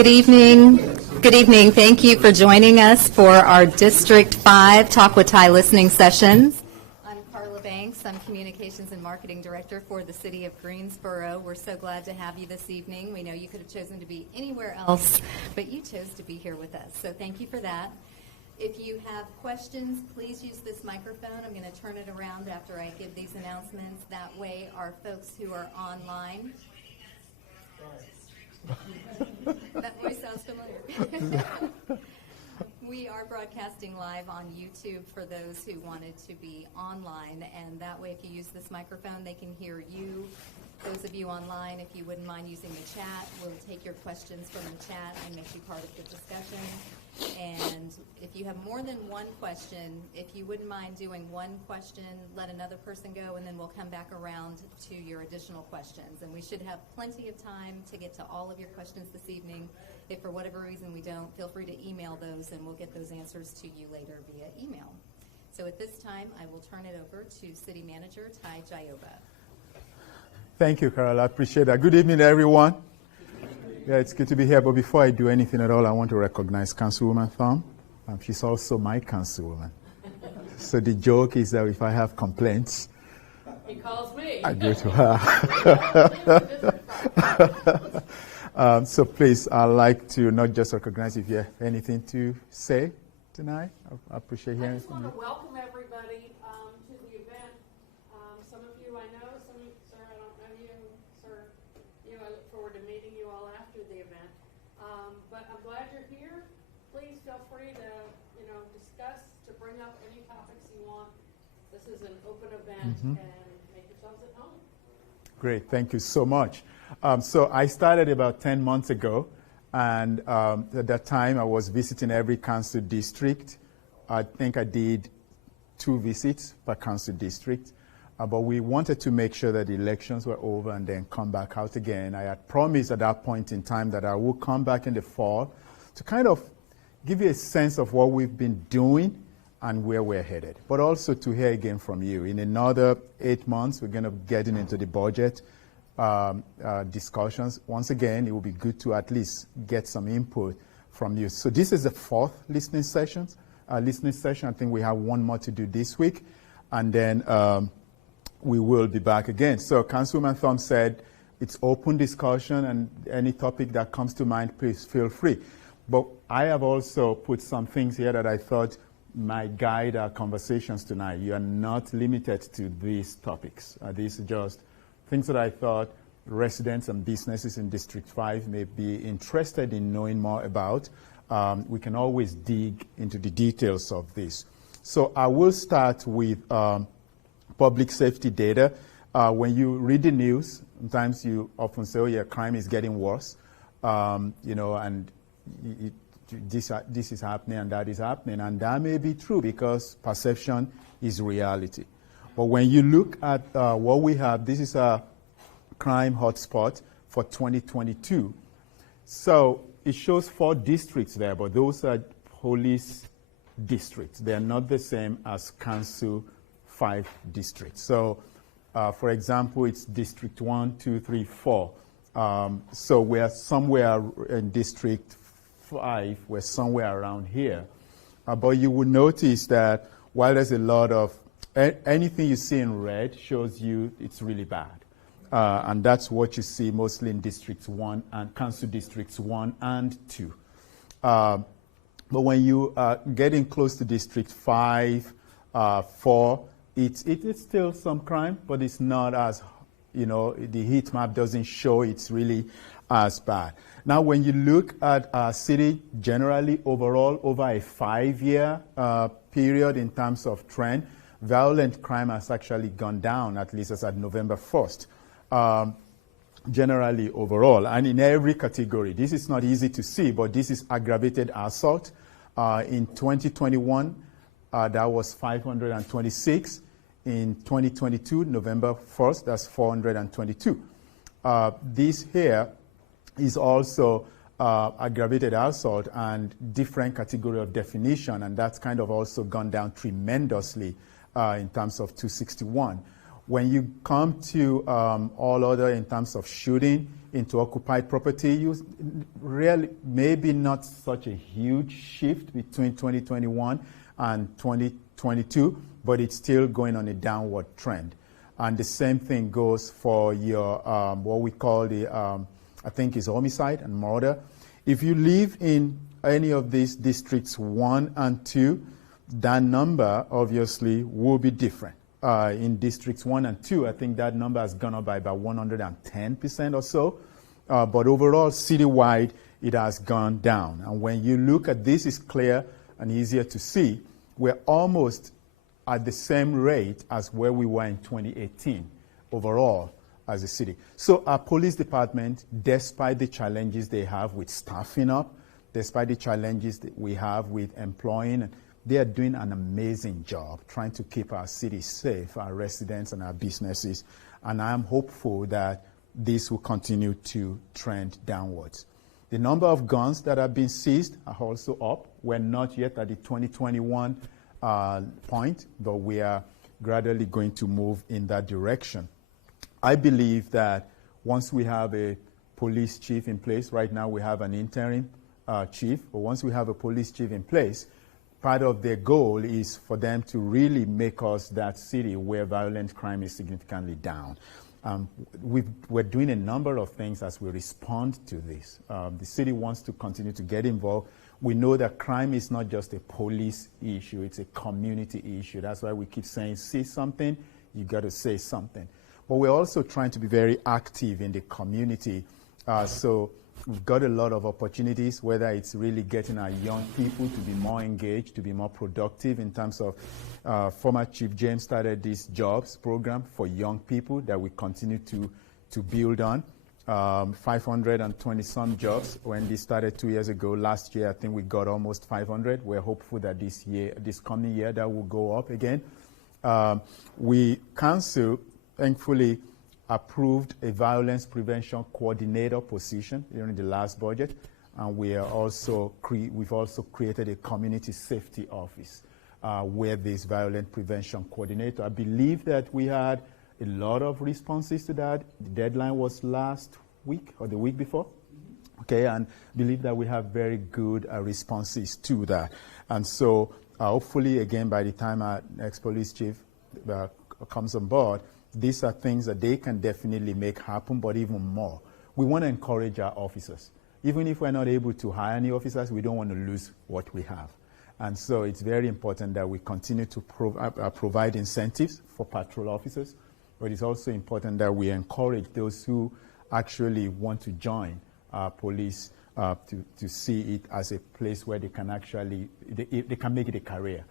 Good evening. Good evening. Thank you for joining us for our District 5 Talk with Ty listening sessions. I'm Carla Banks. I'm Communications and Marketing Director for the City of Greensboro. We're so glad to have you this evening. We know you could have chosen to be anywhere else, but you chose to be here with us. So thank you for that. If you have questions, please use this microphone. I'm going to turn it around after I give these announcements. That way our folks who are online... That voice sounds familiar. We are broadcasting live on YouTube for those who wanted to be online, and that way if you use this microphone, they can hear you. Those of you online, if you wouldn't mind using the chat, we'll take your questions from the chat and make you part of the discussion. And if you have more than one question, if you wouldn't mind doing one question, let another person go, and then we'll come back around to your additional questions. And we should have plenty of time to get to all of your questions this evening. If for whatever reason we don't, feel free to email those, and we'll get those answers to you later via email. So at this time, I will turn it over to City Manager Taiwo Jaiyeoba. Thank you, Carol. I appreciate that. Good evening, everyone. Yeah, it's good to be here. But before I do anything at all, I want to recognize Councilwoman Thumb. She's also my councilwoman. So the joke is that if I have complaints, he calls me. I go to her. So please, I'd like to not just recognize if you have anything to say tonight. I appreciate hearing from you. I just want to welcome everybody to the event. Some of you I know, some of you, sir, I don't know you, sir. I look forward to meeting you all after the event. But I'm glad you're here. Please feel free to, discuss, to bring up any topics you want. This is an open event, and make yourselves at home. Great, thank you so much. So I started about 10 months ago, and at that time I was visiting every council district. I think I did 2 visits per council district. But we wanted to make sure that the elections were over and then come back out again. I had promised at that point in time that I would come back in the fall to kind of give you a sense of what we've been doing and where we're headed, but also to hear again from you. In another 8 months, we're going to get into the budget discussions. Once again, it will be good to at least get some input from you. So this is the 4th listening session. I think we have one more to do this week, and then we will be back again. So Councilwoman Thumb said it's open discussion, and any topic that comes to mind, please feel free. But I have also put some things here that I thought might guide our conversations tonight. You are not limited to these topics. These are just things that I thought residents and businesses in District 5 may be interested in knowing more about. We can always dig into the details of this. So I will start with public safety data. When you read the news, sometimes you often say, oh yeah, crime is getting worse, and this is happening and that is happening. And that may be true because perception is reality. But when you look at what we have, this is a crime hotspot for 2022. So it shows 4 districts there, but those are police districts. They are not the same as council 5 districts. So, for example, it's District 1, 2, 3, 4. So we're somewhere in District 5, we're somewhere around here. But you will notice that while there's a lot of, anything you see in red shows you it's really bad. And that's what you see mostly in Districts 1 and Council Districts 1 and 2. But when you are getting close to District 5, 4, it's still some crime, but it's not as, the heat map doesn't show it's really as bad. Now, when you look at our city generally overall over a 5-year period in terms of trend, violent crime has actually gone down, at least as at November 1st, generally overall. And in every category, this is not easy to see, but this is aggravated assault. In 2021, that was 526. In 2022, November 1st, that's 422. This here is also aggravated assault and different category of definition, and that's kind of also gone down tremendously in terms of 261. When you come to all other in terms of shooting into occupied property, you really maybe not such a huge shift between 2021 and 2022, but it's still going on a downward trend. And the same thing goes for your what we call the I think is homicide and murder. If you live in any of these districts 1 and 2, that number obviously will be different. In districts 1 and 2, I think that number has gone up by about 110% or so. But overall, citywide, it has gone down. And when you look at this, it's clear and easier to see. We're almost at the same rate as where we were in 2018 overall as a city. So our police department, despite the challenges they have with staffing up, despite the challenges that we have with employing, they are doing an amazing job trying to keep our city safe, our residents and our businesses. And I am hopeful that this will continue to trend downwards. The number of guns that have been seized are also up. We're not yet at the 2021 point, but we are gradually going to move in that direction. I believe that once we have a police chief in place, right now we have an interim chief, but once we have a police chief in place, part of their goal is for them to really make us that city where violent crime is significantly down. We're doing a number of things as we respond to this. The city wants to continue to get involved. We know that crime is not just a police issue, it's a community issue. That's why we keep saying, see something, you got to say something. But we're also trying to be very active in the community. So we've got a lot of opportunities, whether it's really getting our young people to be more engaged, to be more productive in terms of former Chief James started this jobs program for young people that we continue to build on. 520 some jobs when this started 2 years ago. Last year, I think we got almost 500. We're hopeful that this coming year, that will go up again. Council, thankfully, approved a violence prevention coordinator position during the last budget, and we've also created a community safety office where this violence prevention coordinator. I believe that we had a lot of responses to that. The deadline was last week or the week before. Okay, and believe that we have very good responses to that. And so hopefully, again, by the time our next police chief comes on board, these are things that they can definitely make happen, but even more. We want to encourage our officers. Even if we're not able to hire any officers, we don't want to lose what we have. And so it's very important that we continue to provide incentives for patrol officers, but it's also important that we encourage those who actually want to join police to see it as a place where they can actually, they can make it a career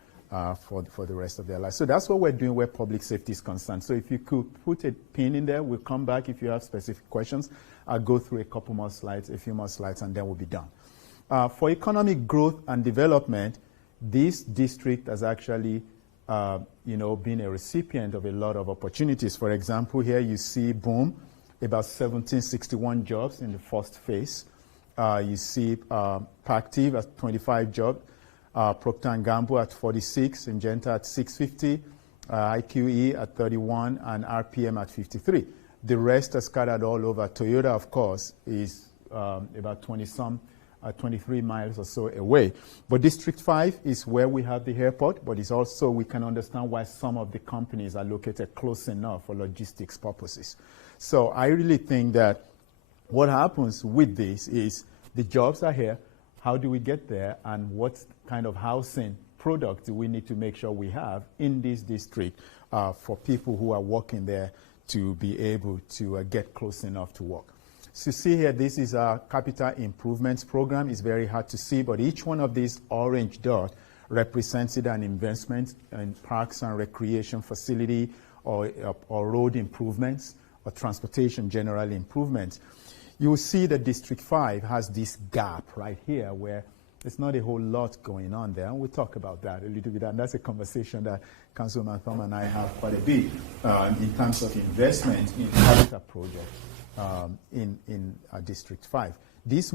for the rest of their life. So that's what we're doing where public safety is concerned. So if you could put a pin in there, we'll come back if you have specific questions. I'll go through a few more slides, and then we'll be done. For economic growth and development, this district has actually been a recipient of a lot of opportunities. For example, here you see Boom, about 1761 jobs in the first phase. You see Pactive at 25 jobs. Procter & Gamble at 46, Syngenta at 650, IQE at 31, and RPM at 53. The rest are scattered all over. Toyota, of course, is about 23 miles or so away. But District 5 is where we have the airport, but it's also, we can understand why some of the companies are located close enough for logistics purposes. So I really think that what happens with this is the jobs are here. How do we get there, and what kind of housing product do we need to make sure we have in this district for people who are working there to be able to get close enough to work? So see here, this is our capital improvements program. It's very hard to see, but each one of these orange dots represents either an investment in parks and recreation facility or road improvements or transportation general improvements. You will see that District 5 has this gap right here where there's not a whole lot going on there. And we'll talk about that a little bit. And that's a conversation that Councilman Thom and I have quite a bit in terms of investment in capital projects in District 5. This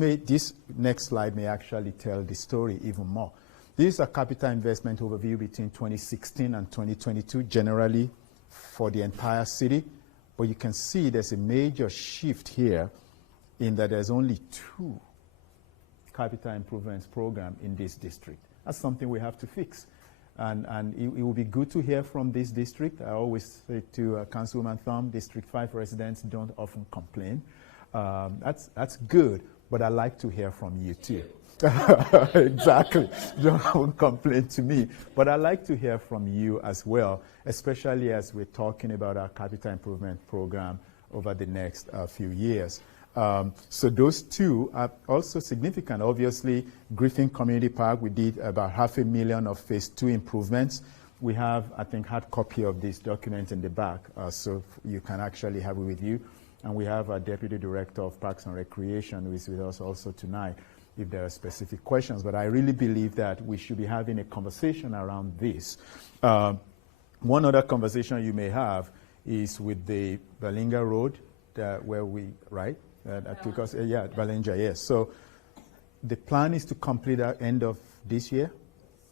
next slide may actually tell the story even more. This is a capital investment overview between 2016 and 2022, generally for the entire city, but you can see there's a major shift here in that there's only 2 capital improvements program in this district. That's something we have to fix. And it will be good to hear from this district. I always say to Councilwoman Thumb, District 5 residents don't often complain. That's good, but I like to hear from you too. Exactly. Don't complain to me. But I like to hear from you as well, especially as we're talking about our capital improvement program over the next few years. So those 2 are also significant. Obviously, Griffin Community Park, we did about $500,000 of phase 2 improvements. We have, I think, hard copy of this document in the back, so you can actually have it with you. And we have our Deputy Director of Parks and Recreation who is with us also tonight if there are specific questions. But I really believe that we should be having a conversation around this. One other conversation you may have is with the Balinga Road, where we, right? That took us, yeah, Balinga, yes. So the plan is to complete at end of this year,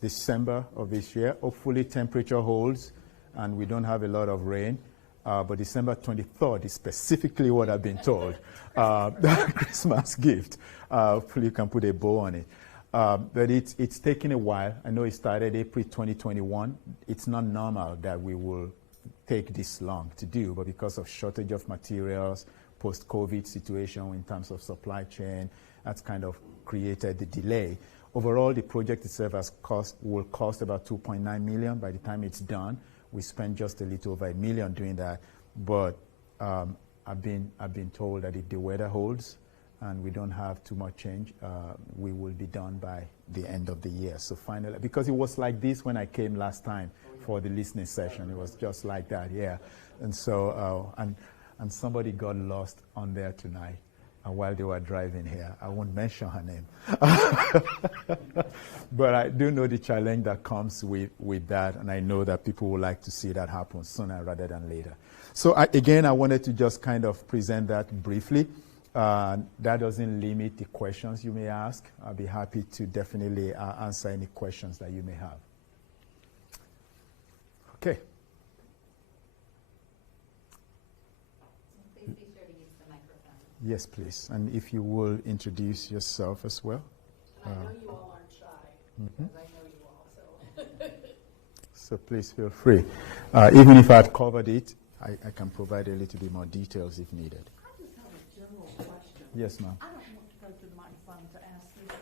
December of this year. Hopefully temperature holds and we don't have a lot of rain. But December 23rd is specifically what I've been told. Christmas gift. Hopefully you can put a bow on it. But it's taken a while. I know it started April 2021. It's not normal that we will take this long to do, but because of shortage of materials, post-COVID situation in terms of supply chain, that's kind of created the delay. Overall, the project itself will cost about $2.9 million by the time it's done. We spent just a little over $1 million doing that, but I've been told that if the weather holds and we don't have too much change, we will be done by the end of the year. So finally, because it was like this when I came last time for the listening session, it was just like that, yeah. And so, and somebody got lost on there tonight while they were driving here. I won't mention her name. But I do know the challenge that comes with that, and I know that people would like to see that happen sooner rather than later. So again, I wanted to just kind of present that briefly. That doesn't limit the questions you may ask. I'll be happy to definitely answer any questions that you may have. Okay. Please be sure to use the microphone. Yes, please. And if you will introduce yourself as well. I know you all aren't shy, because I know you all, so. So please feel free. Even if I've covered it, I can provide a little bit more details if needed. I just have a general question. Yes, ma'am. I don't want to go to the microphone to ask this.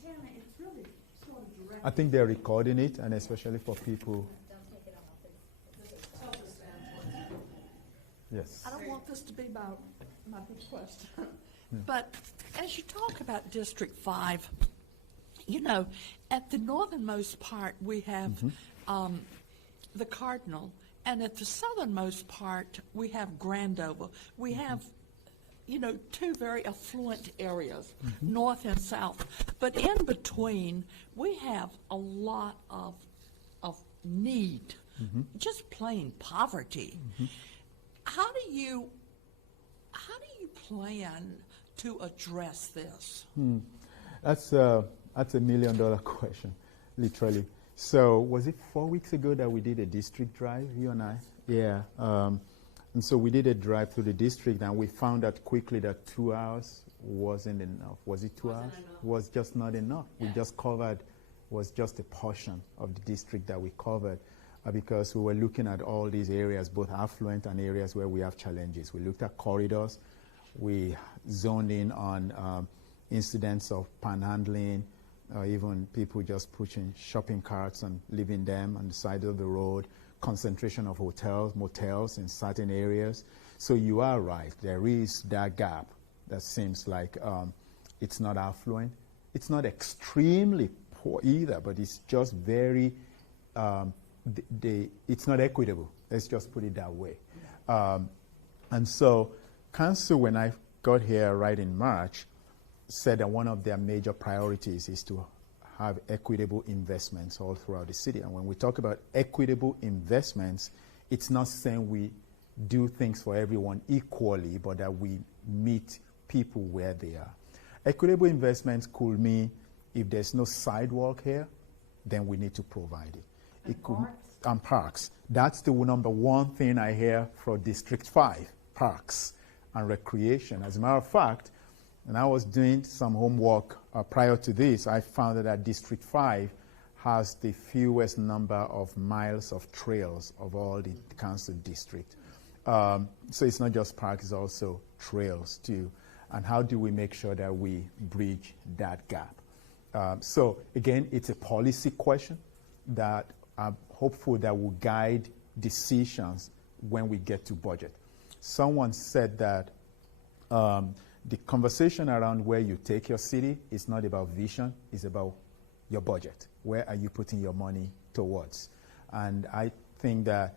Tana, it's really sort of direct. I think they're recording it, and especially for people. Don't take it off. Yes. I don't want this to be my big question. But as you talk about District 5, you know, at the northernmost part, we have the Cardinal, and at the southernmost part, we have Grandover. We have, you know, 2 very affluent areas, north and south. But in between, we have a lot of need, just plain poverty. How do you plan to address this? That's a $1 million question, literally. So was it 4 weeks ago that we did a district drive, you and I? Yeah. And so we did a drive through the district, and we found out quickly that 2 hours wasn't enough. Was it 2 hours? Was just not enough. We just covered, was just a portion of the district that we covered. Because we were looking at all these areas, both affluent and areas where we have challenges. We looked at corridors. We zoned in on incidents of panhandling, even people just pushing shopping carts and leaving them on the side of the road, concentration of hotels, motels in certain areas. So you are right. There is that gap that seems like it's not affluent. It's not extremely poor either, but it's just very... it's not equitable. Let's just put it that way. And so Council, when I got here right in March, said that one of their major priorities is to have equitable investments all throughout the city. And when we talk about equitable investments, it's not saying we do things for everyone equally, but that we meet people where they are. Equitable investments could mean if there's no sidewalk here, then we need to provide it. And parks? and parks. That's the number one thing I hear from District 5, parks and recreation. As a matter of fact, when I was doing some homework prior to this, I found that District 5 has the fewest number of miles of trails of all the council districts. So it's not just parks, it's also trails too. And how do we make sure that we bridge that gap? So again, it's a policy question that I'm hopeful that will guide decisions when we get to budget. Someone said that the conversation around where you take your city is not about vision, it's about your budget. Where are you putting your money towards? And I think that,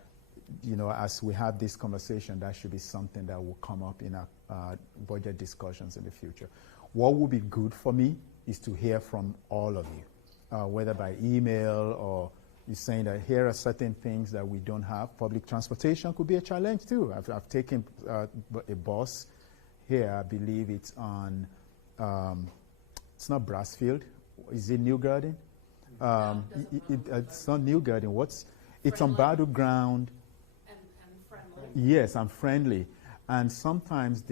as we have this conversation, that should be something that will come up in our budget discussions in the future. What would be good for me is to hear from all of you, whether by email or you're saying that here are certain things that we don't have. Public transportation could be a challenge too. I've taken a bus here. I believe it's on, it's not Brassfield. Is it New Garden? It's not New Garden. It's on Battleground. And friendly. Yes, and friendly. And sometimes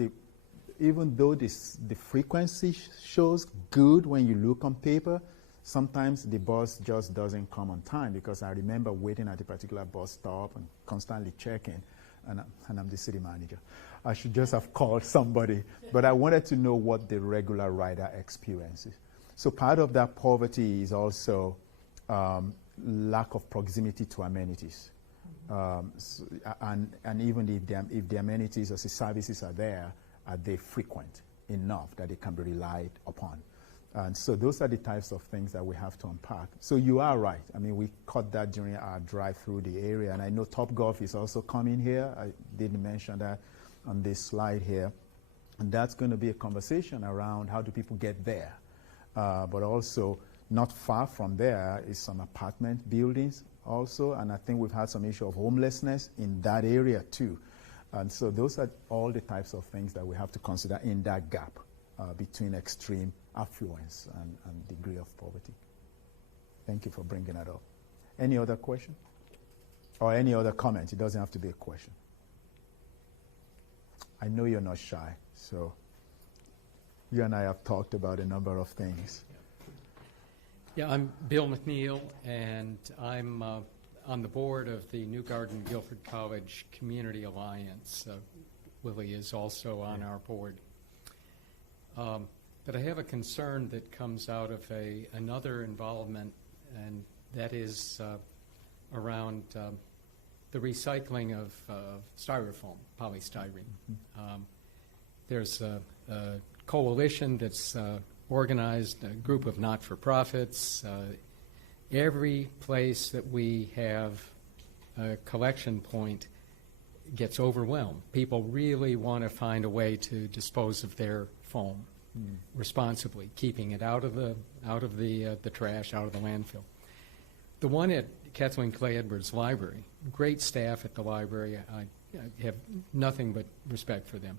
even though the frequency shows good when you look on paper, sometimes the bus just doesn't come on time, because I remember waiting at a particular bus stop and constantly checking, and I'm the city manager. I should just have called somebody, but I wanted to know what the regular rider experience is. So part of that poverty is also lack of proximity to amenities. And even if the amenities or the services are there, are they frequent enough that they can be relied upon? And so those are the types of things that we have to unpack. So you are right. I mean, we caught that during our drive through the area. And I know Topgolf is also coming here. I didn't mention that on this slide here. And that's going to be a conversation around how do people get there. But also, not far from there is some apartment buildings also. And I think we've had some issue of homelessness in that area too. And so those are all the types of things that we have to consider in that gap between extreme affluence and degree of poverty. Thank you for bringing that up. Any other question? Or any other comment? It doesn't have to be a question. I know you're not shy, so you and I have talked about a number of things. Yeah, I'm Bill McNeil, and I'm on the board of the New Garden Guilford College Community Alliance. Willie is also on our board. But I have a concern that comes out of another involvement, and that is around the recycling of styrofoam, polystyrene. There's a coalition that's organized, a group of not-for-profits. Every place that we have a collection point gets overwhelmed. People really want to find a way to dispose of their foam responsibly, keeping it out of the trash, out of the landfill. The one at Kathleen Clay Edwards Library, great staff at the library. I have nothing but respect for them.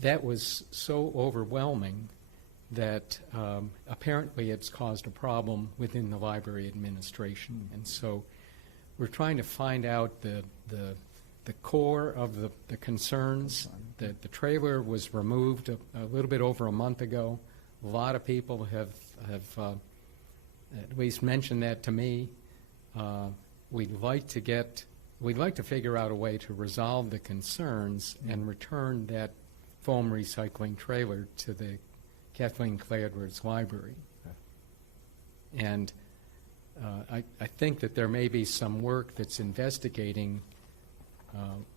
That was so overwhelming that apparently it's caused a problem within the library administration. And so we're trying to find out the core of the concerns. The trailer was removed a little bit over a month ago. A lot of people have at least mentioned that to me. We'd like to figure out a way to resolve the concerns and return that foam recycling trailer to the Kathleen Clay Edwards Library. And I think that there may be some work that's investigating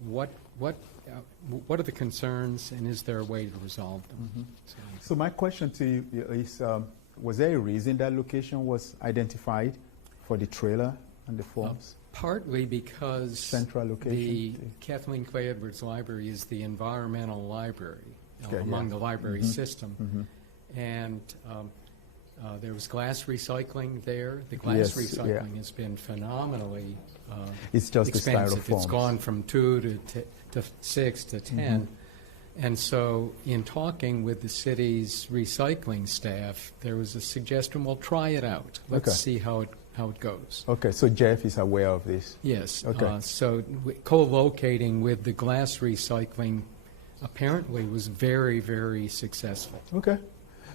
what are the concerns, and is there a way to resolve them? So my question to you is, was there a reason that location was identified for the trailer and the foams? Partly because Central location, the Kathleen Clay Edwards Library is the environmental library among the library system. And there was glass recycling there. The glass recycling has been phenomenally it's just expensive. The it's gone from 2 to 6 to 10. And so in talking with the city's recycling staff, there was a suggestion, well, try it out. Let's see how how it goes. Okay, so Jeff is aware of this. Yes. Okay. So co-locating with the glass recycling apparently was very, very successful. Okay.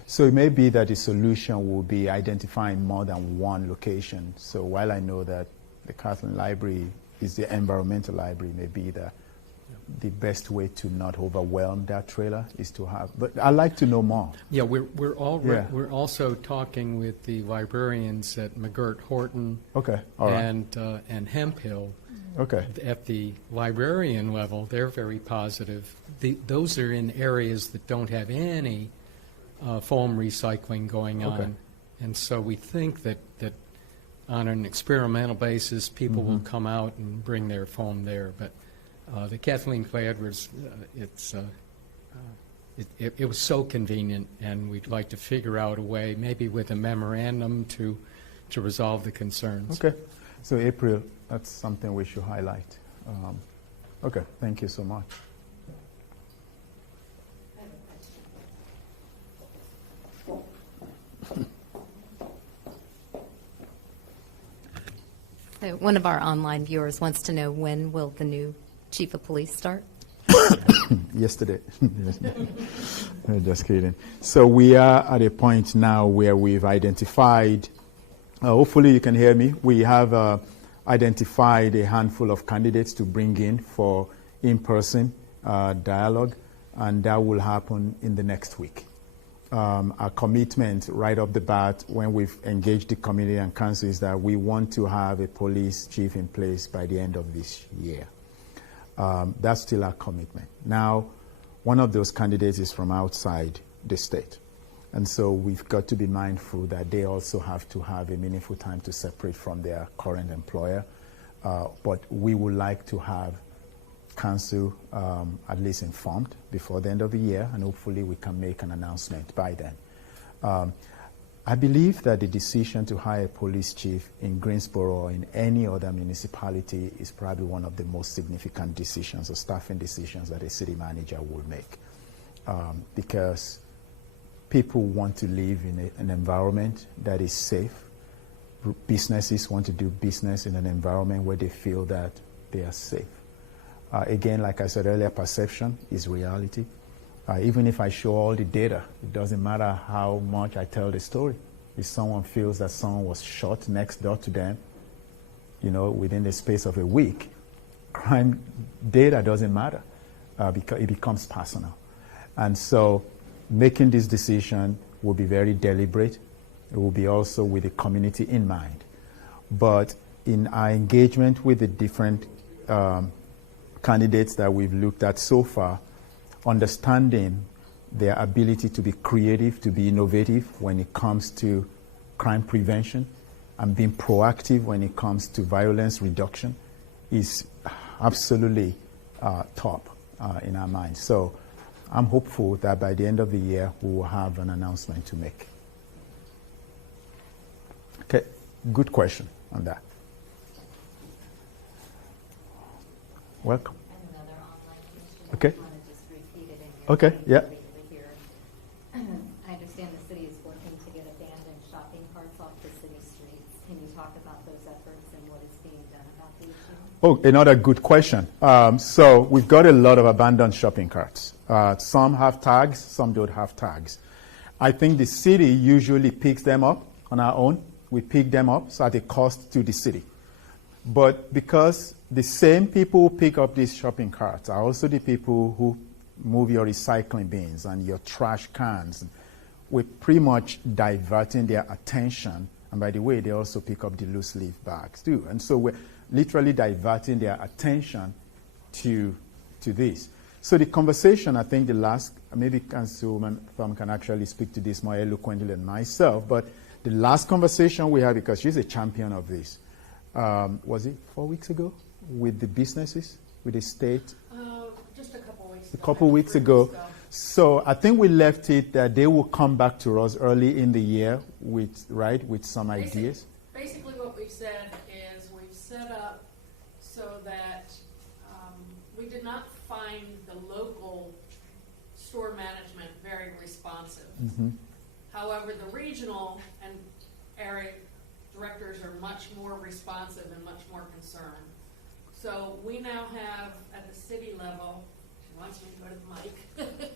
So it may be that the solution will be identifying more than one location. So while I know that the Catholic Library is the environmental library, maybe the best way to not overwhelm that trailer is to have. But I'd like to know more. Yeah, we're also talking with the librarians at McGirt Horton Okay. All right. and Hemp Hill. Okay. At the librarian level, they're very positive. Those are in areas that don't have any foam recycling going on. Okay. And so we think that on an experimental basis, people will come out and bring their foam there. But the Kathleen Clay Edwards, it was so convenient, and we'd like to figure out a way, maybe with a memorandum, to resolve the concerns. Okay. So April, that's something we should highlight. Okay. Thank you so much. So one of our online viewers wants to know, when will the new chief of police start? Yesterday. Just kidding. So we are at a point now where we've identified, hopefully you can hear me, we have identified a handful of candidates to bring in for in-person dialogue, and that will happen in the next week. Our commitment right off the bat when we've engaged the community and council is that we want to have a police chief in place by the end of this year. That's still our commitment. Now, one of those candidates is from outside the state. And so we've got to be mindful that they also have to have a meaningful time to separate from their current employer. But we would like to have council at least informed before the end of the year, and hopefully we can make an announcement by then. I believe that the decision to hire a police chief in Greensboro or in any other municipality is probably one of the most significant decisions or staffing decisions that a city manager will make, because people want to live in an environment that is safe. Businesses want to do business in an environment where they feel that they are safe. Again, like I said earlier, perception is reality. Even if I show all the data, it doesn't matter how much I tell the story. If someone feels that someone was shot next door to them, within the space of a week, crime data doesn't matter because it becomes personal. And so making this decision will be very deliberate. It will be also with the community in mind. But in our engagement with the different candidates that we've looked at so far, understanding their ability to be creative, to be innovative when it comes to crime prevention, and being proactive when it comes to violence reduction is absolutely top in our minds. So I'm hopeful that by the end of the year, we will have an announcement to make. Okay, good question on that. Welcome. Another online question. Okay. I want to just repeat it in your Okay, name yeah. so we can hear. I understand the city is working to get abandoned shopping carts off the city streets. Can you talk about those efforts and what is being done about the issue? Oh, another good question. So we've got a lot of abandoned shopping carts. Some have tags, some don't have tags. I think the city usually picks them up on our own. We pick them up, so at a cost to the city. But because the same people who pick up these shopping carts are also the people who move your recycling bins and your trash cans, we're pretty much diverting their attention. And by the way, they also pick up the loose leaf bags too. And so we're literally diverting their attention to this. So the conversation, I think the last, maybe Councilwoman Thom can actually speak to this more eloquently than myself, but the last conversation we had, because she's a champion of this, was it 4 weeks ago with the businesses, with the state? Just a couple weeks A ago. couple weeks ago. So I think we left it that they will come back to us early in the year with some ideas. Basically what we've said is we've set up so that we did not find the local store management very responsive. Mm-hmm. However, the regional and area directors are much more responsive and much more concerned. So we now have, at the city level, she wants me to go to the mic.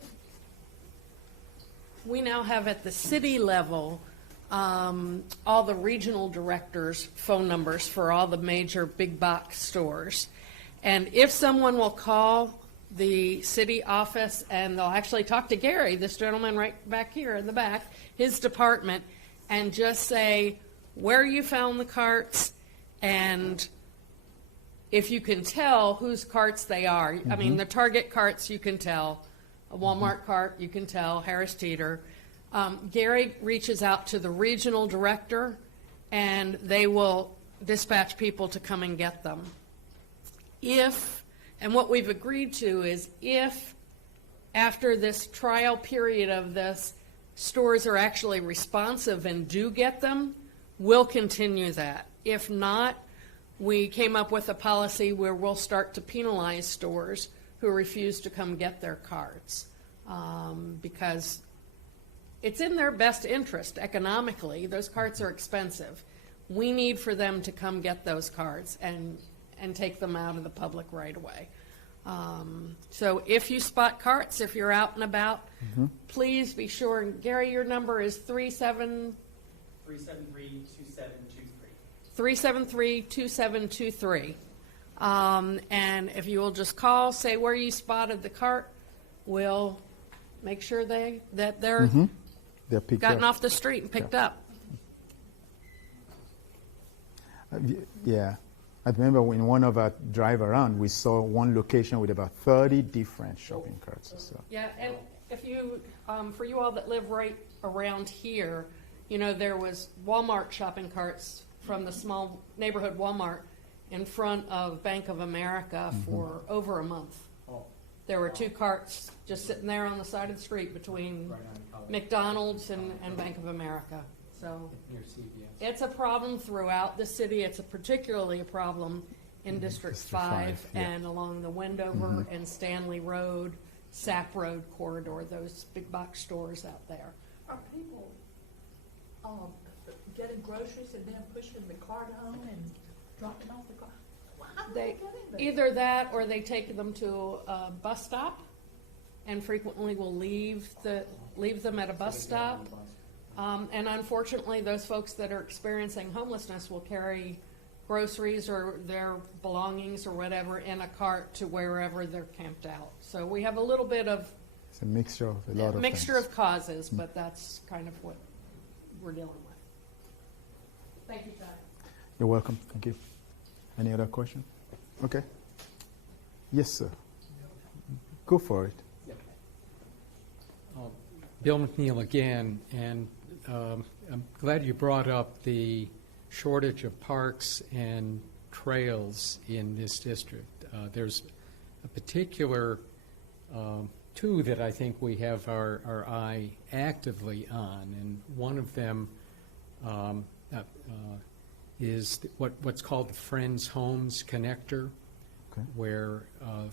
We now have at the city level, all the regional directors' phone numbers for all the major big box stores. And if someone will call the city office, and they'll actually talk to Gary, this gentleman right back here in the back, his department, and just say where you found the carts and if you can tell whose carts they are. I mean, the Target carts, you can tell. A Walmart cart, you can tell. Harris Teeter. Gary reaches out to the regional director, and they will dispatch people to come and get them. And what we've agreed to is if, after this trial period of this, stores are actually responsive and do get them, we'll continue that. If not, we came up with a policy where we'll start to penalize stores who refuse to come get their cards, because it's in their best interest economically. Those cards are expensive. We need for them to come get those cards and take them out of the public right away. So if you spot carts, if you're out and about, please be sure. And Gary, your number is 373-2723. And if you will just call, say where you spotted the cart, we'll make sure they're They're picked gotten up. off the street and picked up. Yeah. I remember when one of our drive around, we saw one location with about 30 different shopping carts. So. Yeah, and if you, for you all that live right around here, there was Walmart shopping carts from the small neighborhood Walmart in front of Bank of America for over a month. There were 2 carts just sitting there on the side of the street between McDonald's and Bank of America. So Near CVS. it's a problem throughout the city. It's particularly a problem in District 5 yeah. and along the Wendover and Stanley Road, Sapp Road corridor, those big box stores out there. Are people getting groceries and then pushing the cart home and dropping off the cart? How do they get in there? Either that or they take them to a bus stop and frequently will leave them at a bus stop. And unfortunately, those folks that are experiencing homelessness will carry groceries or their belongings or whatever in a cart to wherever they're camped out. So we have a little bit of It's a mixture of a lot of mixture things. of causes, but that's kind of what we're dealing with. Thank you, Todd. You're welcome. Thank you. Any other question? Okay. Yes, sir. Go for it. Bill McNeil again, and I'm glad you brought up the shortage of parks and trails in this district. There's a particular 2 that I think we have our eye actively on, and one of them is what's called the Friends Homes Connector, Okay. where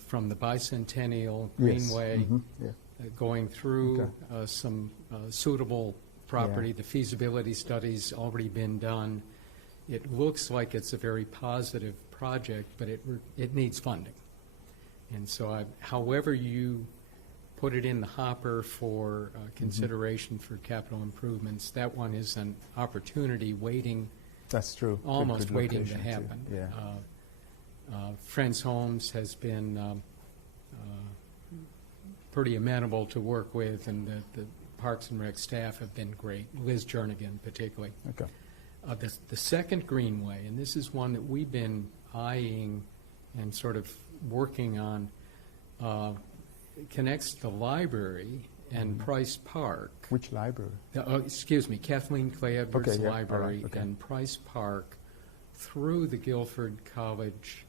from the Bicentennial Yes. Greenway Yeah. Going through Okay. some suitable property. Yeah. The feasibility study's already been done. It looks like it's a very positive project, but it needs funding. And so however you put it in the hopper for consideration for capital improvements, that one is an opportunity waiting, That's true. almost Good waiting to location, too. happen. Yeah. Friends Homes has been pretty amenable to work with, and the Parks and Rec staff have been great, Liz Jernigan particularly. Okay. The second greenway, and this is one that we've been eyeing and sort of working on, connects the library and Price Park. Which library? Excuse me, Kathleen Clay Edwards Okay, yeah, all Library right, okay. and Price Park through the Guilford College,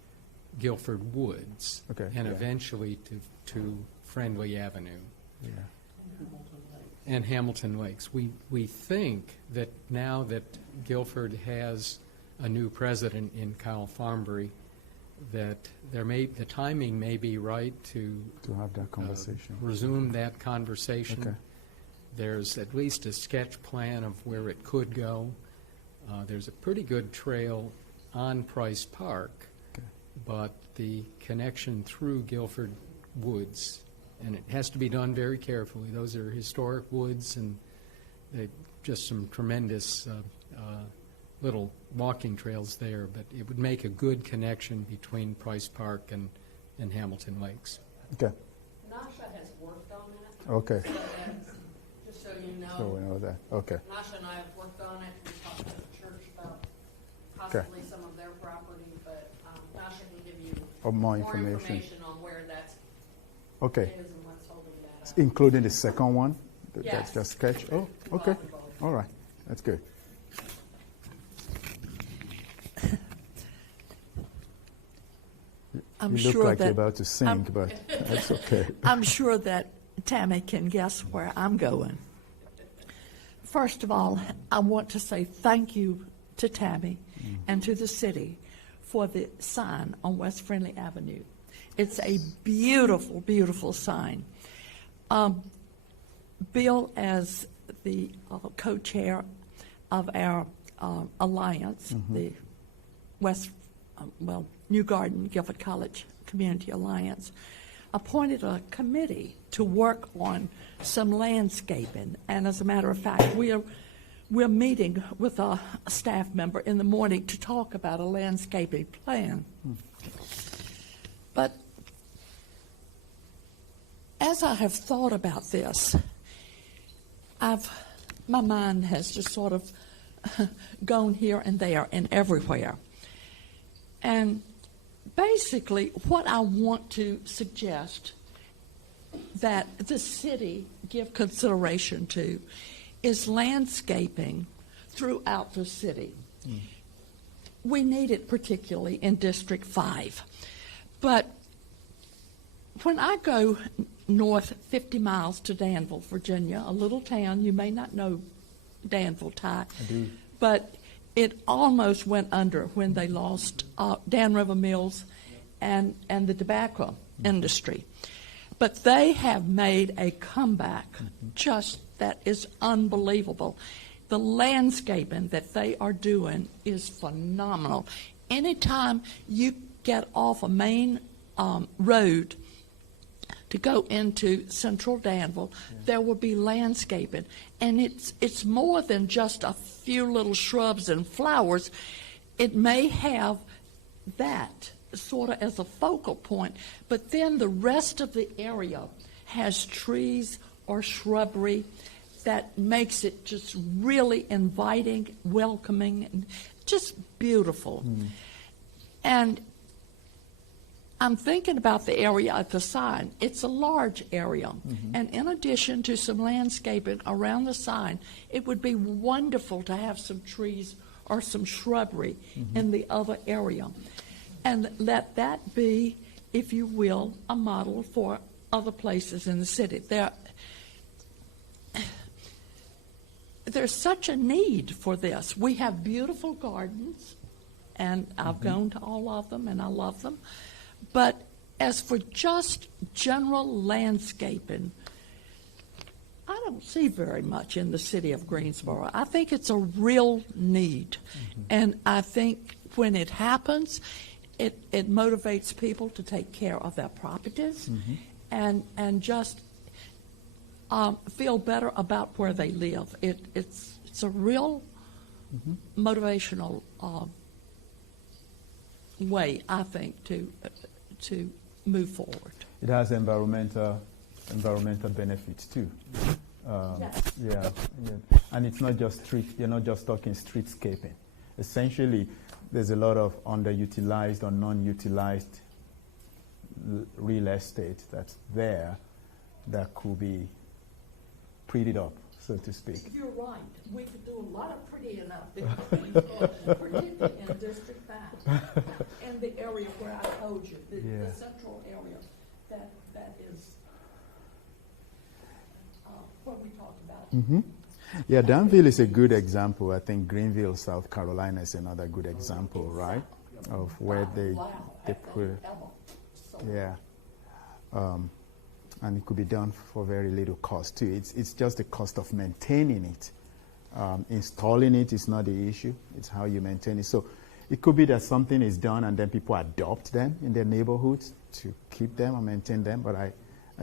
Guilford Woods, Okay, and yeah. eventually to Friendly Avenue Yeah. and Hamilton Lakes. We think that now that Guilford has a new president in Kyle Farmbury, that the timing may be right to have that conversation. resume that conversation. Okay. There's at least a sketch plan of where it could go. There's a pretty good trail on Price Park, but the connection through Guilford Woods, and it has to be done very carefully. Those are historic woods, and they just some tremendous little walking trails there, but it would make a good connection between Price Park and Hamilton Lakes. Okay. Nasha has worked on it. Okay. So that's, just so you know. So we know that. Okay. Nasha and I have worked on it. We talked to the church about Okay. possibly some of their property, but Nasha can give you More information. on where that's Okay. is and what's holding that up. Including the second one? Yes. That's just sketch? Oh, okay. Both. All right. That's good. I'm You look sure like that you're about to sing, I'm- but that's okay. I'm sure that Tammy can guess where I'm going. First of all, I want to say thank you to Tammy and to the city for the sign on West Friendly Avenue. It's a beautiful, beautiful sign. Bill, as the co-chair of our alliance, the New Garden Guilford College Community Alliance, appointed a committee to work on some landscaping. And as a matter of fact, we're meeting with a staff member in the morning to talk about a landscaping plan. But as I have thought about this, my mind has just sort of gone here and there and everywhere. And basically, what I want to suggest that the city give consideration to is landscaping throughout the city. We need it particularly in District 5. But when I go north 50 miles to Danville, Virginia, a little town, you may not know Danville, Ty, but it almost went under when they lost Dan River Mills and the tobacco industry. But they have made a comeback just that is unbelievable. The landscaping that they are doing is phenomenal. Anytime you get off a main road to go into central Danville, there will be landscaping. And it's more than just a few little shrubs and flowers. It may have that sort of as a focal point, but then the rest of the area has trees or shrubbery that makes it just really inviting, welcoming, and just beautiful. And I'm thinking about the area at the sign. It's a large area. And in addition to some landscaping around the sign, it would be wonderful to have some trees or some shrubbery in the other area. And let that be, if you will, a model for other places in the city. There's such a need for this. We have beautiful gardens, and I've gone to all of them, and I love them. But as for just general landscaping, I don't see very much in the city of Greensboro. I think it's a real need. And I think when it happens, it motivates people to take care of their properties and just feel better about where they live. It's a real motivational way, I think, to move forward. It has environmental benefits too. Yes. Yeah, and it's not just street. You're not just talking streetscaping. Essentially, there's a lot of underutilized or non-utilized real estate that's there that could be prettied up, so to speak. You're right. We could do a lot of prettying up there, particularly in District 5, and the area where I told you, the central area that is what we talked about. Yeah, Danville is a good example. I think Greenville, South Carolina is another good example, right, of where they put. Yeah. And it could be done for very little cost too. It's just the cost of maintaining it Installing it is not the issue. It's how you maintain it. So it could be that something is done and then people adopt them in their neighborhoods to keep them and maintain them. But I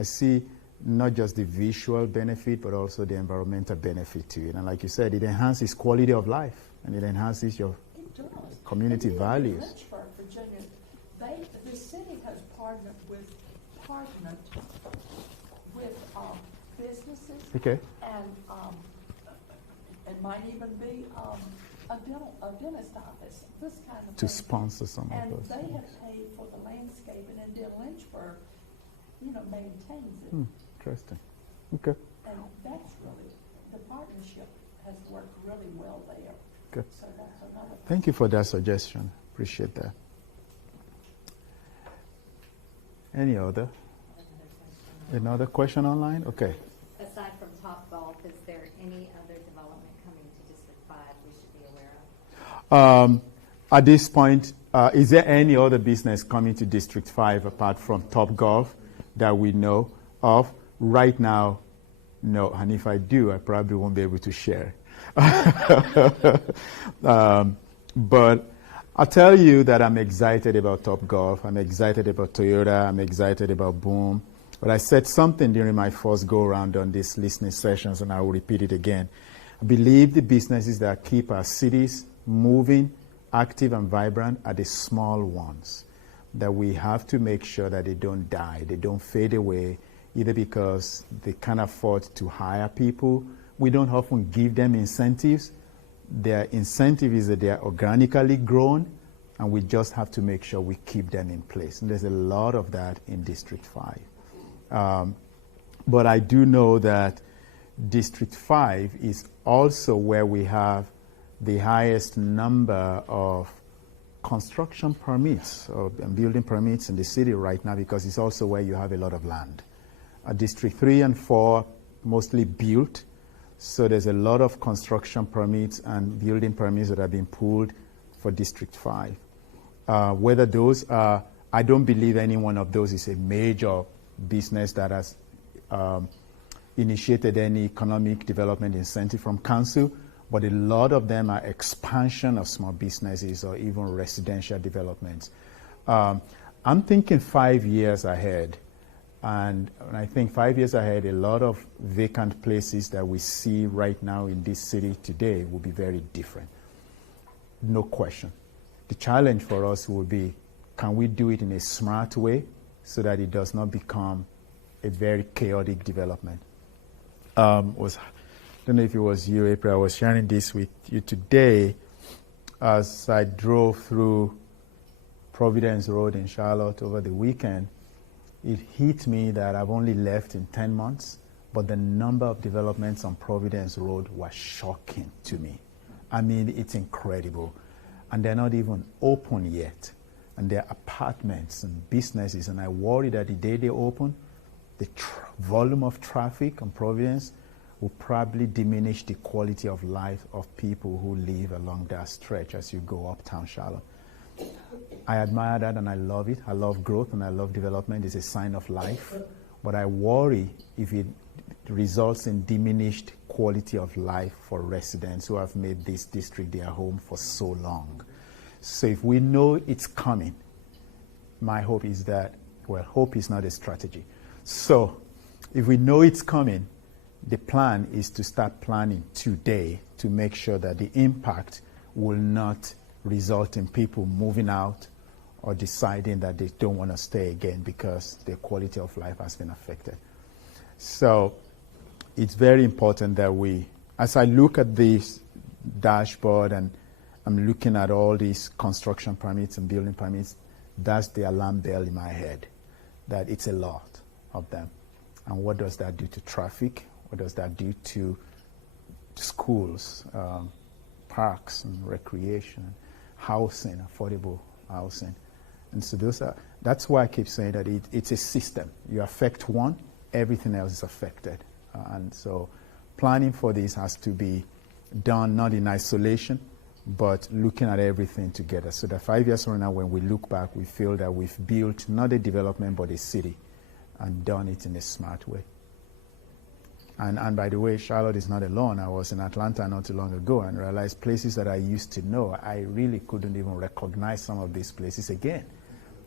see not just the visual benefit, but also the environmental benefit to it. And like you said, it enhances quality of life and it enhances your It does. community And even values. in Lynchburg, Virginia, the city has partnered with businesses. Okay. And it might even be a dentist office, this kind of To thing. sponsor some And of those. they have paid for the landscaping, and then Lynchburg, maintains it. Interesting. Okay. And that's really, the partnership has worked really well there. Good. So that's another. Thank you for that suggestion. Appreciate that. Any other? Another question online? Okay. Aside from Top Golf, is there any other development coming to District 5 we should be aware of? At this point, is there any other business coming to District 5 apart from Top Golf that we know of? Right now, no. And if I do, I probably won't be able to share. But I'll tell you that I'm excited about Top Golf. I'm excited about Toyota. I'm excited about Boom. But I said something during my first go-around on these listening sessions, and I will repeat it again. I believe the businesses that keep our cities moving, active, and vibrant are the small ones, that we have to make sure that they don't die, they don't fade away, either because they can't afford to hire people. We don't often give them incentives. Their incentive is that they are organically grown, and we just have to make sure we keep them in place. And there's a lot of that in District 5. But I do know that District 5 is also where we have the highest number of construction permits and building permits in the city right now, because it's also where you have a lot of land. District 3 and 4 mostly built, so there's a lot of construction permits and building permits that have been pulled for District 5. Whether those are, I don't believe any one of those is a major business that has initiated any economic development incentive from council, but a lot of them are expansion of small businesses or even residential developments. I'm thinking 5 years ahead, and when I think 5 years ahead, a lot of vacant places that we see right now in this city today will be very different. No question. The challenge for us will be, can we do it in a smart way so that it does not become a very chaotic development? I don't know if it was you, April, I was sharing this with you today as I drove through Providence Road in Charlotte over the weekend. It hit me that I've only left in 10 months, but the number of developments on Providence Road was shocking to me. I mean, it's incredible. And they're not even open yet. And they're apartments and businesses, and I worry that the day they open, the volume of traffic on Providence will probably diminish the quality of life of people who live along that stretch as you go uptown Charlotte. I admire that and I love it. I love growth and I love development. It's a sign of life. But I worry if it results in diminished quality of life for residents who have made this district their home for so long. So if we know it's coming, my hope is that, well, hope is not a strategy. So if we know it's coming, the plan is to start planning today to make sure that the impact will not result in people moving out or deciding that they don't want to stay again because their quality of life has been affected. So it's very important that we, as I look at this dashboard and I'm looking at all these construction permits and building permits, that's the alarm bell in my head, that it's a lot of them. And what does that do to traffic? What does that do to schools, parks and recreation, housing, affordable housing? And so that's why I keep saying that it's a system. You affect one, everything else is affected. And so planning for this has to be done not in isolation, but looking at everything together so that 5 years from now, when we look back, we feel that we've built not a development, but a city and done it in a smart way. And by the way, Charlotte is not alone. I was in Atlanta not too long ago and realized places that I used to know, I really couldn't even recognize some of these places again.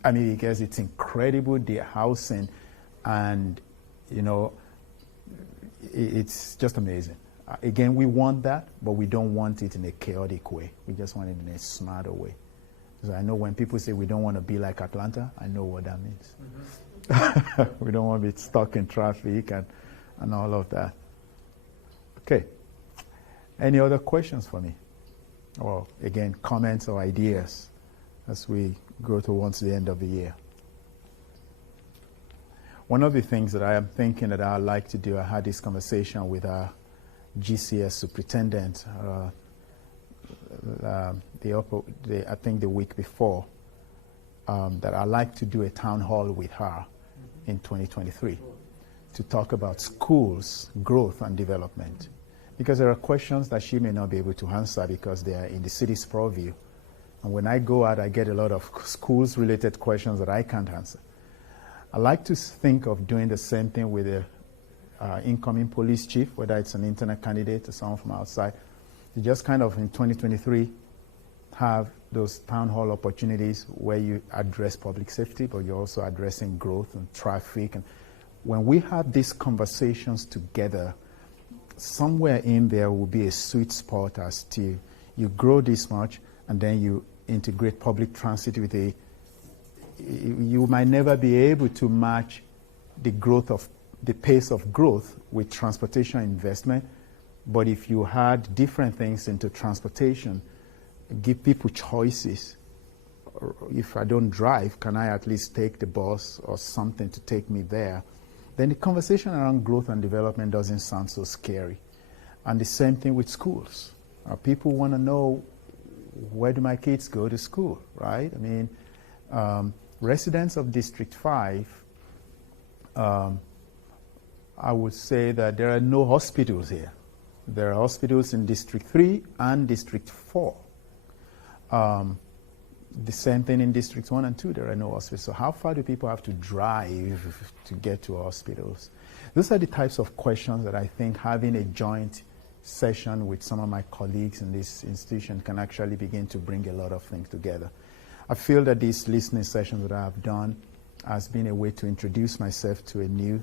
I mean, because it's incredible, the housing, and, you know, it's just amazing. Again, we want that, but we don't want it in a chaotic way. We just want it in a smarter way. So I know when people say we don't want to be like Atlanta, I know what that means. Mm-hmm. We don't want to be stuck in traffic and all of that. Okay. Any other questions for me? Or, again, comments or ideas as we go towards the end of the year? One of the things that I am thinking that I'd like to do, I had this conversation with our GCS superintendent, I think the week before, that I'd like to do a town hall with her in 2023 to talk about schools, growth and development. Because there are questions that she may not be able to answer because they are in the city's purview. And when I go out, I get a lot of schools-related questions that I can't answer. I like to think of doing the same thing with the incoming police chief, whether it's an internet candidate or someone from outside. You just kind of, in 2023, have those town hall opportunities where you address public safety, but you're also addressing growth and traffic. And when we have these conversations together, somewhere in there will be a sweet spot as to you grow this much, and then you integrate public transit with you might never be able to match the pace of growth with transportation investment. But if you had different things into transportation, give people choices. If I don't drive, can I at least take the bus or something to take me there? Then the conversation around growth and development doesn't sound so scary. And the same thing with schools. People want to know, where do my kids go to school, right? I mean, residents of District 5, I would say that there are no hospitals here. There are hospitals in District 3 and District 4. The same thing in Districts 1 and 2, there are no hospitals. So how far do people have to drive to get to hospitals? Those are the types of questions that I think having a joint session with some of my colleagues in this institution can actually begin to bring a lot of things together. I feel that these listening sessions that I have done has been a way to introduce myself to a new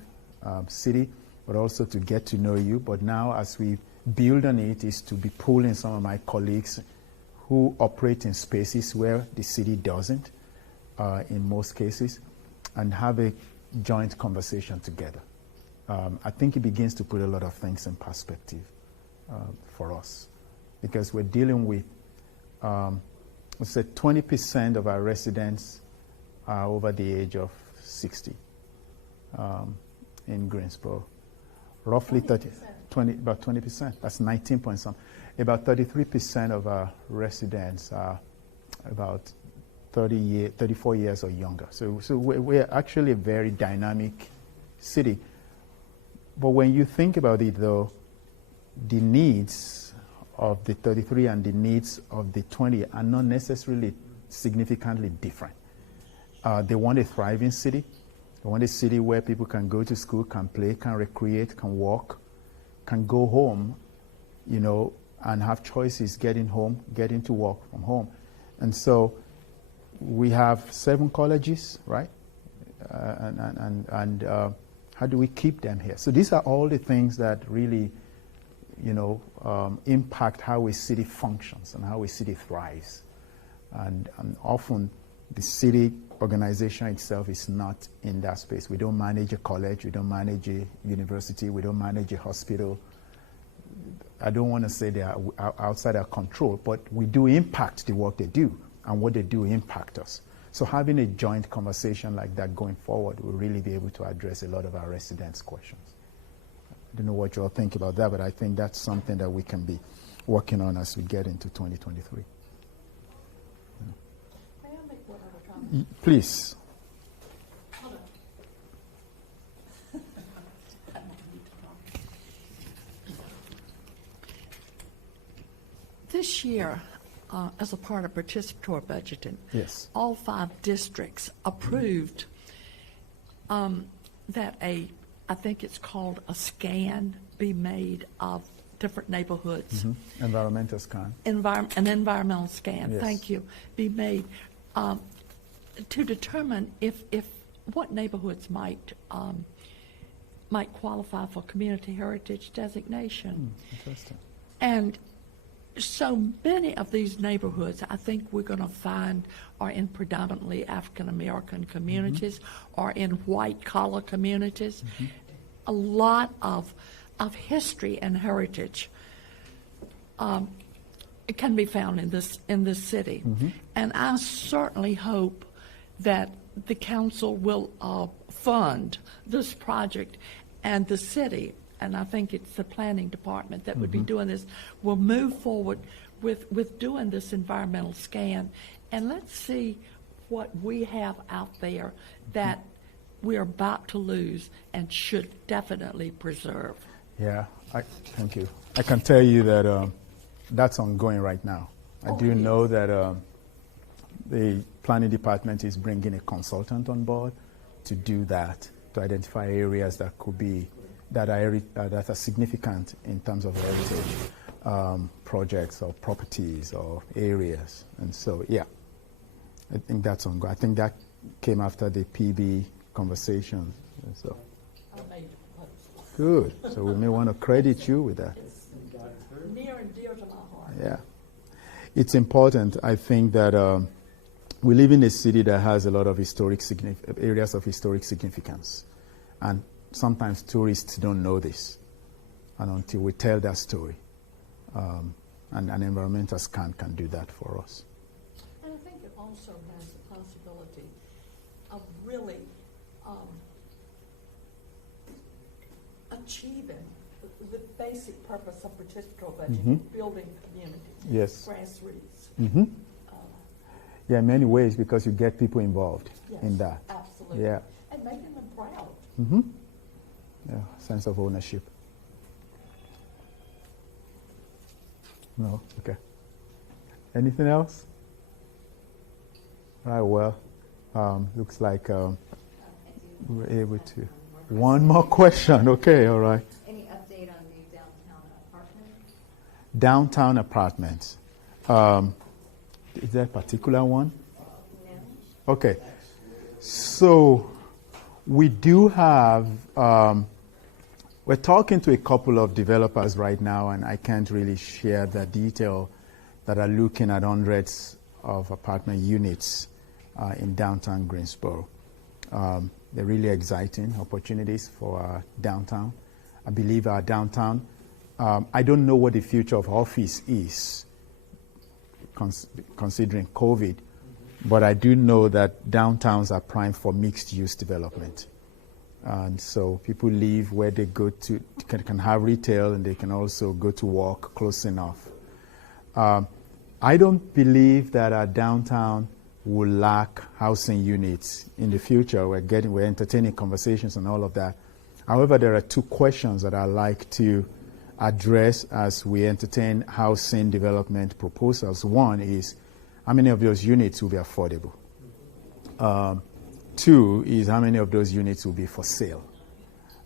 city, but also to get to know you. But now as we build on it is to be pulling some of my colleagues who operate in spaces where the city doesn't, in most cases, and have a joint conversation together. I think it begins to put a lot of things in perspective for us, because we're dealing with, let's say 20% of our residents are over the age of 60 in Greensboro. Roughly about 20%. That's 19 point something. About 33% of our residents are about 34 years or younger. So we're actually a very dynamic city. But when you think about it, though, the needs of the 33 and the needs of the 20 are not necessarily significantly different. They want a thriving city. They want a city where people can go to school, can play, can recreate, can walk, can go home, you know, and have choices getting home, getting to work from home. And so we have 7 colleges, right? And how do we keep them here? So these are all the things that really, you know, impact how a city functions and how a city thrives. And often the city organization itself is not in that space. We don't manage a college, we don't manage a university, we don't manage a hospital. I don't want to say they are outside our control, but we do impact the work they do, and what they do impact us. So having a joint conversation like that going forward will really be able to address a lot of our residents' questions. I don't know what you all think about that, but I think that's something that we can be working on as we get into 2023. May I make one other comment? Please. Hold on. I don't need to talk. This year, as a part of participatory budgeting, Yes. all 5 districts approved that I think it's called a scan be made of different neighborhoods. Environmental scan. An environmental scan, Yes. thank you, be made to determine if what neighborhoods might qualify for community heritage designation. Interesting. And so many of these neighborhoods, I think we're going to find are in predominantly African American communities or in white collar communities. A lot of history and heritage it can be found in this city. And I certainly hope that the council will fund this project, and the city, and I think it's the planning department that would be doing this, will move forward with doing this environmental scan. And let's see what we have out there that we're about to lose and should definitely preserve. Yeah, thank you. I can tell you that that's ongoing right now. I do know that the planning department is bringing a consultant on board to do that, to identify areas that could be that are significant in terms of heritage projects or properties or areas. And so, yeah, I think that's ongoing. I think that came after the PB conversation. And so, good. So we may want to credit you with that. It's near and dear to my heart. Yeah. It's important, I think, that we live in a city that has a lot of areas of historic significance. And sometimes tourists don't know this. And until we tell that story, and an environmental scan can do that for us. And I think it also has the possibility of really achieving the basic purpose of participatory budgeting, building community, Yes. grassroots. Yeah, in many ways, because you get people involved in Yes, that. absolutely. Yeah. And making them proud. Yeah, sense of ownership. No? Okay. Anything else? All right, well, looks like we're able to. One more question. Okay, all right. Any update on the downtown apartments? Downtown apartments. Is there a particular one? No. Okay. So we do have, we're talking to a couple of developers right now, and I can't really share the detail, that are looking at hundreds of apartment units in downtown Greensboro. They're really exciting opportunities for our downtown. I believe our downtown, I don't know what the future of office is, considering COVID, but I do know that downtowns are primed for mixed-use development. And so people live where they go to, can have retail, and they can also go to work close enough. I don't believe that our downtown will lack housing units in the future. We're entertaining conversations and all of that. However, there are two questions that I'd like to address as we entertain housing development proposals. One is, how many of those units will be affordable? Two is, how many of those units will be for sale?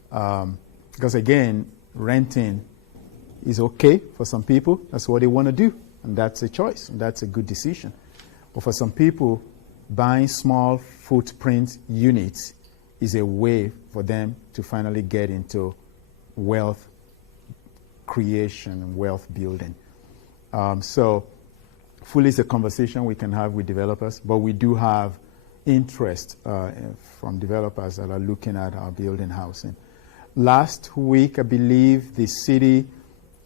Because again, renting is okay for some people. That's what they want to do, and that's a choice, and that's a good decision. But for some people, buying small footprint units is a way for them to finally get into wealth creation and wealth building. So fully is a conversation we can have with developers, but we do have interest from developers that are looking at our building housing. Last week, I believe the city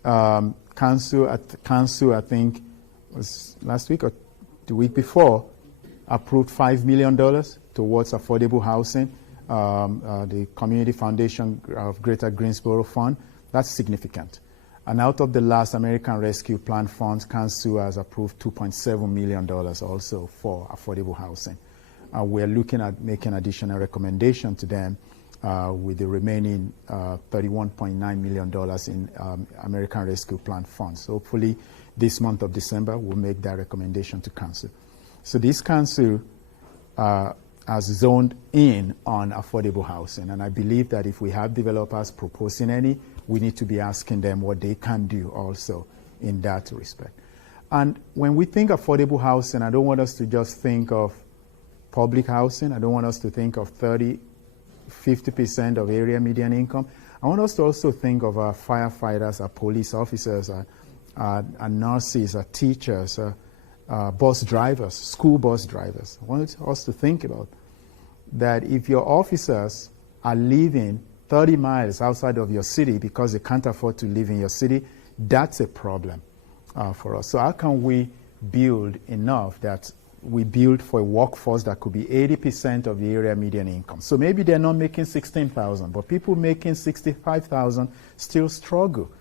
council, I think was last week or the week before, approved $5 million towards affordable housing. The Community Foundation of Greater Greensboro Fund, that's significant. And out of the last American Rescue Plan funds, Council has approved $2.7 million also for affordable housing. We're looking at making additional recommendation to them with the remaining $31.9 million in American Rescue Plan funds. So hopefully this month of December, we'll make that recommendation to Council. So this Council has zoned in on affordable housing, and I believe that if we have developers proposing any, we need to be asking them what they can do also in that respect. And when we think affordable housing, I don't want us to just think of public housing. I don't want us to think of 50% of area median income. I want us to also think of our firefighters, our police officers, our nurses, our teachers, bus drivers, school bus drivers. I want us to think about that if your officers are living 30 miles outside of your city because they can't afford to live in your city, that's a problem for us. So how can we build enough that we build for a workforce that could be 80% of the area median income? So maybe they're not making 16,000, but people making 65,000 still struggle,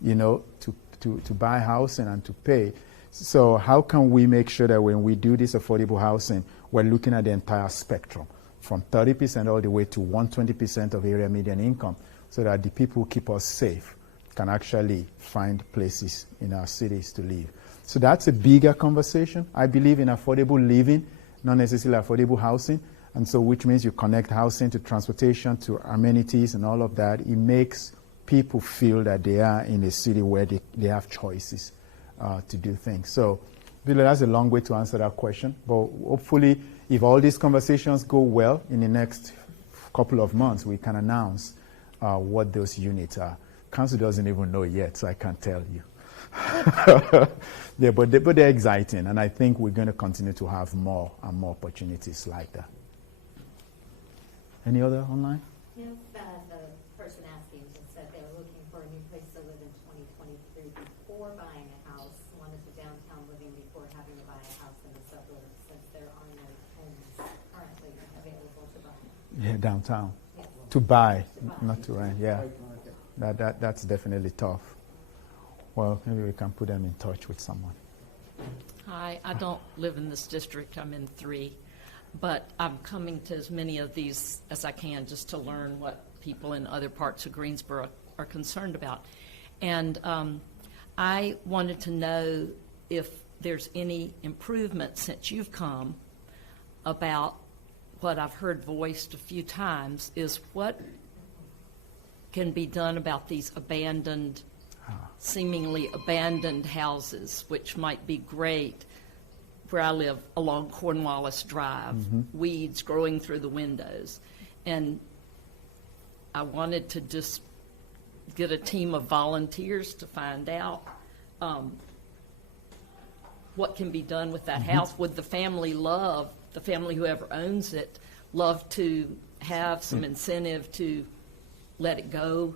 to buy housing and to pay. So how can we make sure that when we do this affordable housing, we're looking at the entire spectrum, from 30% all the way to 120% of area median income, so that the people who keep us safe can actually find places in our cities to live. So that's a bigger conversation. I believe in affordable living, not necessarily affordable housing, and so which means you connect housing to transportation, to amenities and all of that. It makes people feel that they are in a city where they have choices to do things. So, Billy, that's a long way to answer that question, but hopefully if all these conversations go well in the next couple of months, we can announce what those units are. Council doesn't even know yet, so I can't tell you. Yeah, but they're exciting, and I think we're going to continue to have more and more opportunities like that. Any other online? Yes, the person asking just said they were looking for a new place to live in 2023 before buying a house, wanted to downtown living before having to buy a house in the suburbs, since there are no homes currently available to buy. Yeah, downtown. Yes. To buy, To buy. not to rent, yeah. That's definitely tough. Well, maybe we can put them in touch with someone. Hi, I don't live in this district. I'm in 3. But I'm coming to as many of these as I can just to learn what people in other parts of Greensboro are concerned about. And I wanted to know if there's any improvement since you've come about what I've heard voiced a few times, is what can be done about these seemingly abandoned houses, which might be great where I live along Cornwallis Drive, weeds growing through the windows. And I wanted to just get a team of volunteers to find out what can be done with that house. Would the family whoever owns it, love to have some incentive to let it go,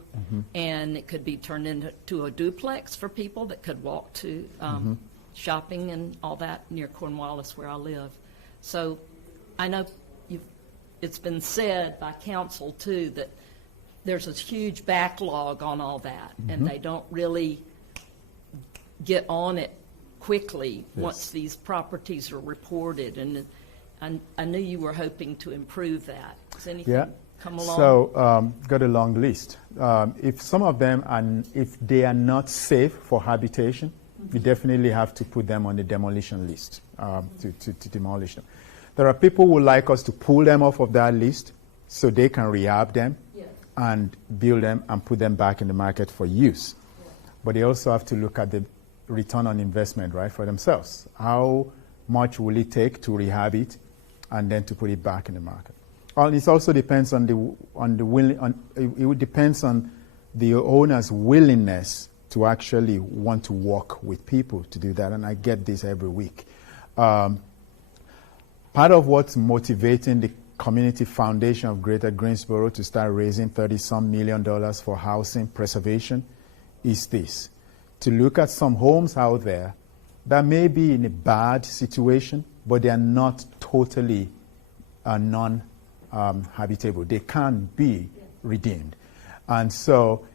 and it could be turned into a duplex for people that could walk to shopping and all that near Cornwallis where I live. So I know it's been said by council too that there's a huge backlog on all that, and they don't really get on it quickly once these properties are reported. And I knew you were hoping to improve that. Has anything come along? So got a long list. If some of them if they are not safe for habitation, we definitely have to put them on the demolition list to demolish them. There are people who would like us to pull them off of that list so they can rehab them and build them and put them back in the market for use. But they also have to look at the return on investment, right, for themselves. How much will it take to rehab it and then to put it back in the market? Well, it also depends on it depends on the owner's willingness to actually want to work with people to do that, and I get this every week. Part of what's motivating the Community Foundation of Greater Greensboro to start raising $30-some million for housing preservation is this: to look at some homes out there that may be in a bad situation, but they are not totally non-habitable. They can be redeemed. And so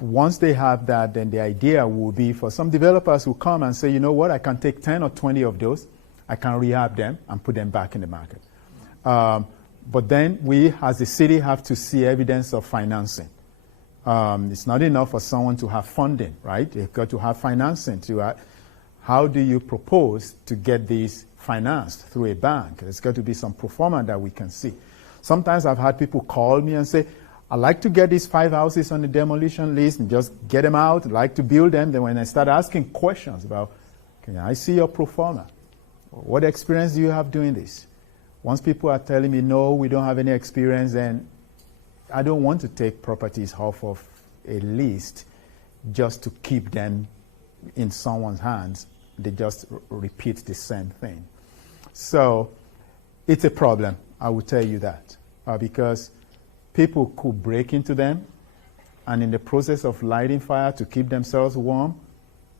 once they have that, then the idea will be for some developers who come and say, you know what, I can take 10 or 20 of those, I can rehab them and put them back in the market. But then we, as a city, have to see evidence of financing. It's not enough for someone to have funding, right? You've got to have financing. How do you propose to get these financed through a bank? There's got to be some pro forma that we can see. Sometimes I've had people call me and say, I like to get these 5 houses on the demolition list and just get them out, like to build them. Then when I start asking questions about, can I see your pro forma? What experience do you have doing this? Once people are telling me, no, we don't have any experience, then I don't want to take properties off of a list just to keep them in someone's hands. They just repeat the same thing. So it's a problem, I will tell you that, because people could break into them, and in the process of lighting fire to keep themselves warm,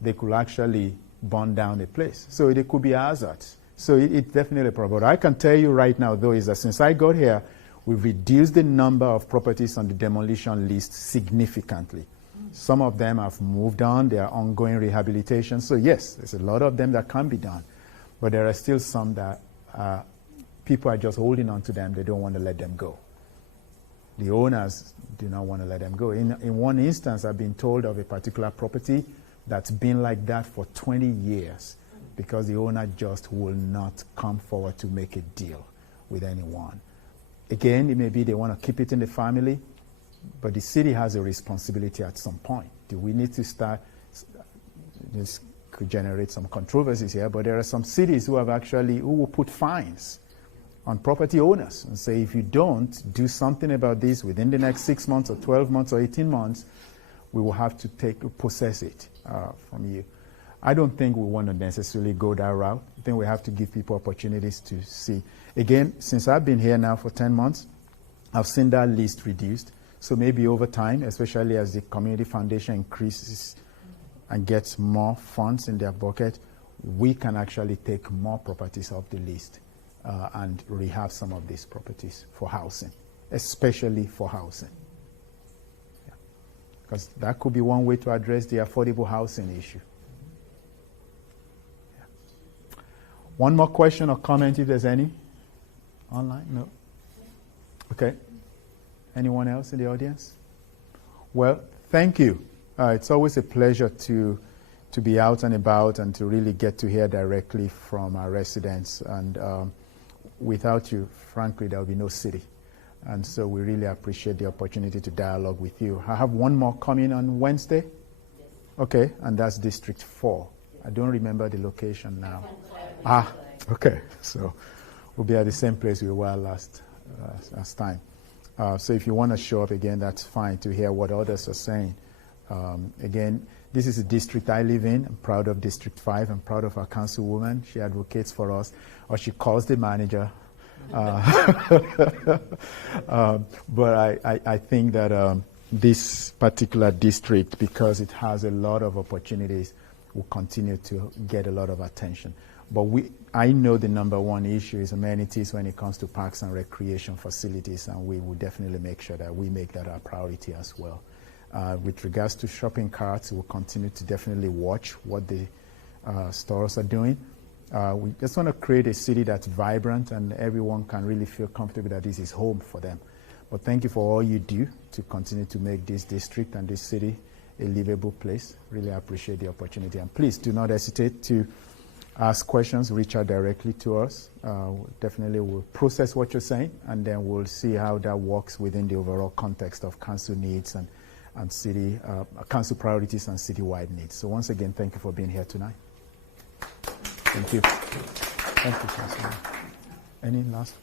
they could actually burn down the place. So it could be hazards. So it's definitely a problem. What I can tell you right now, though, is that since I got here, we've reduced the number of properties on the demolition list significantly. Some of them have moved on. There are ongoing rehabilitation. So yes, there's a lot of them that can be done. But there are still some that people are just holding on to them. They don't want to let them go. The owners do not want to let them go. In one instance, I've been told of a particular property that's been like that for 20 years because the owner just will not come forward to make a deal with anyone. Again, it may be they want to keep it in the family, but the city has a responsibility at some point. Do we need to start? This could generate some controversies here, but there are some cities who will put fines on property owners and say, if you don't do something about this within the next 6 months or 12 months or 18 months, we will have to possess it from you. I don't think we want to necessarily go that route. I think we have to give people opportunities to see. Again, since I've been here now for 10 months, I've seen that list reduced. So maybe over time, especially as the community foundation increases and gets more funds in their bucket, we can actually take more properties off the list and rehab some of these properties for housing, especially for housing. Because that could be one way to address the affordable housing issue. Yeah. One more question or comment, if there's any? Online? No? Okay. Anyone else in the audience? Well, thank you. It's always a pleasure to be out and about and to really get to hear directly from our residents. And without you, frankly, there will be no city. And so we really appreciate the opportunity to dialogue with you. I have one more coming on Wednesday. Yes. Okay, and that's District 4. Yes. I don't remember the location now. Okay. So we'll be at the same place we were last time. So if you want to show up again, that's fine to hear what others are saying. Again, this is a district I live in. I'm proud of District 5. I'm proud of our councilwoman. She advocates for us, or she calls the manager. But I think that this particular district, because it has a lot of opportunities, will continue to get a lot of attention. But I know the number one issue is amenities when it comes to parks and recreation facilities, and we will definitely make sure that we make that our priority as well. With regards to shopping carts, we'll continue to definitely watch what the stores are doing. We just want to create a city that's vibrant and everyone can really feel comfortable that this is home for them. But thank you for all you do to continue to make this district and this city a livable place. Really appreciate the opportunity. And please do not hesitate to ask questions, reach out directly to us. Definitely we'll process what you're saying, and then we'll see how that works within the overall context of council needs and city, council priorities and citywide needs. So once again, thank you for being here tonight. Thank you. Thank you, Councilman. Any last?